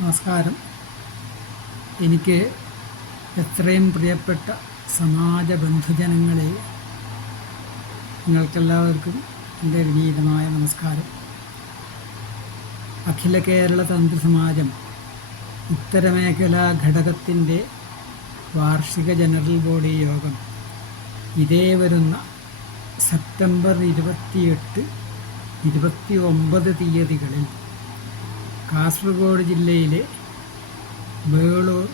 നമസ്കാരം. എനിക്ക് എത്രയും പ്രിയപ്പെട്ട സമാജ ബന്ധുജനങ്ങളെ, നിങ്ങൾക്കെല്ലാവർക്കും എൻ്റെ വിനീതമായ നമസ്കാരം. അഖില കേരള തന്ത്രി സമാജം ഉത്തരമേഖലാ ഘടകത്തിൻ്റെ വാർഷിക ജനറൽ ബോഡി യോഗം ഇതേ വരുന്ന സെപ്റ്റംബർ 28, 29 തീയതികളിൽ കാസർഗോഡ് ജില്ലയിലെ വേളൂർ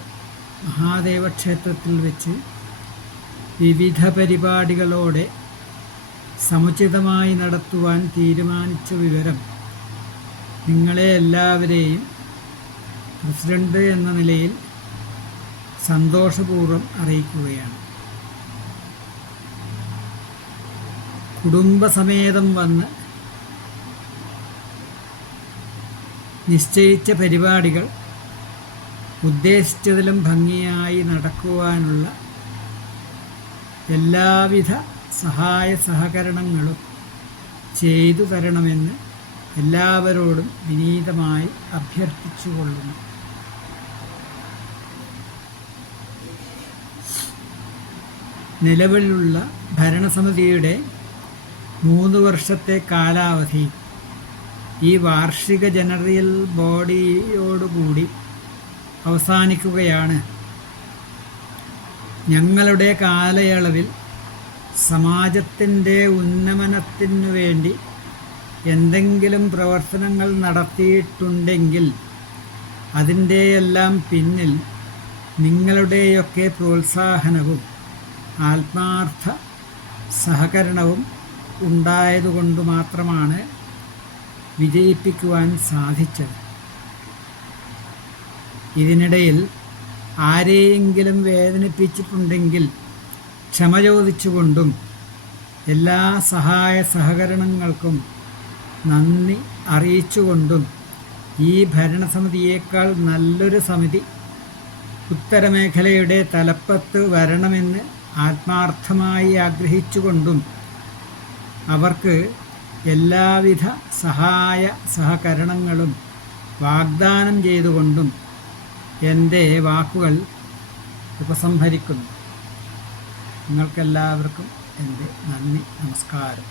മഹാദേവ ക്ഷേത്രത്തിൽ വെച്ച് വിവിധ പരിപാടികളോടെ സമുചിതമായി നടത്തുവാൻ തീരുമാനിച്ച വിവരം നിങ്ങളെ എല്ലാവരെയും പ്രസിഡന്റ് എന്ന നിലയിൽ സന്തോഷപൂർവ്വം അറിയിക്കുകയാണ്. കുടുംബസമേതം വന്ന് നിശ്ചയിച്ച പരിപാടികൾ ഉദ്ദേശിച്ചതിലും ഭംഗിയായി നടക്കുവാനുള്ള എല്ലാവിധ സഹായ സഹകരണങ്ങളും ചെയ്തു തരണമെന്ന് എല്ലാവരോടും വിനീതമായി അഭ്യർത്ഥിച്ചുകൊള്ളുന്നു. നിലവിലുള്ള ഭരണസമിതിയുടെ 3 വർഷത്തെ കാലാവധി ഈ വാർഷിക ജനറൽ ബോഡിയോടുകൂടി അവസാനിക്കുകയാണ്. ഞങ്ങളുടെ കാലയളവിൽ സമാജത്തിൻ്റെ ഉന്നമനത്തിനു വേണ്ടി എന്തെങ്കിലും പ്രവർത്തനങ്ങൾ നടത്തിയിട്ടുണ്ടെങ്കിൽ അതിൻ്റെയെല്ലാം പിന്നിൽ നിങ്ങളുടെയൊക്കെ പ്രോത്സാഹനവും ആത്മാർത്ഥ സഹകരണവും ഉണ്ടായതുകൊണ്ട് മാത്രമാണ് വിജയിപ്പിക്കുവാൻ സാധിച്ചത്. ഇതിനിടയിൽ ആരെയെങ്കിലും വേദനിപ്പിച്ചിട്ടുണ്ടെങ്കിൽ ക്ഷമ ചോദിച്ചുകൊണ്ടും എല്ലാ സഹായ സഹകരണങ്ങൾക്കും നന്ദി അറിയിച്ചുകൊണ്ടും ഈ ഭരണസമിതിയേക്കാൾ നല്ലൊരു സമിതി ഉത്തരമേഖലയുടെ തലപ്പത്ത് വരണമെന്ന് ആത്മാർത്ഥമായി ആഗ്രഹിച്ചുകൊണ്ടും അവർക്ക് എല്ലാവിധ സഹായ സഹകരണങ്ങളും വാഗ്ദാനം ചെയ്തുകൊണ്ടും എൻ്റെ വാക്കുകൾ ഉപസംഹരിക്കുന്നു. നിങ്ങൾക്കെല്ലാവർക്കും എൻ്റെ നന്ദി, നമസ്കാരം.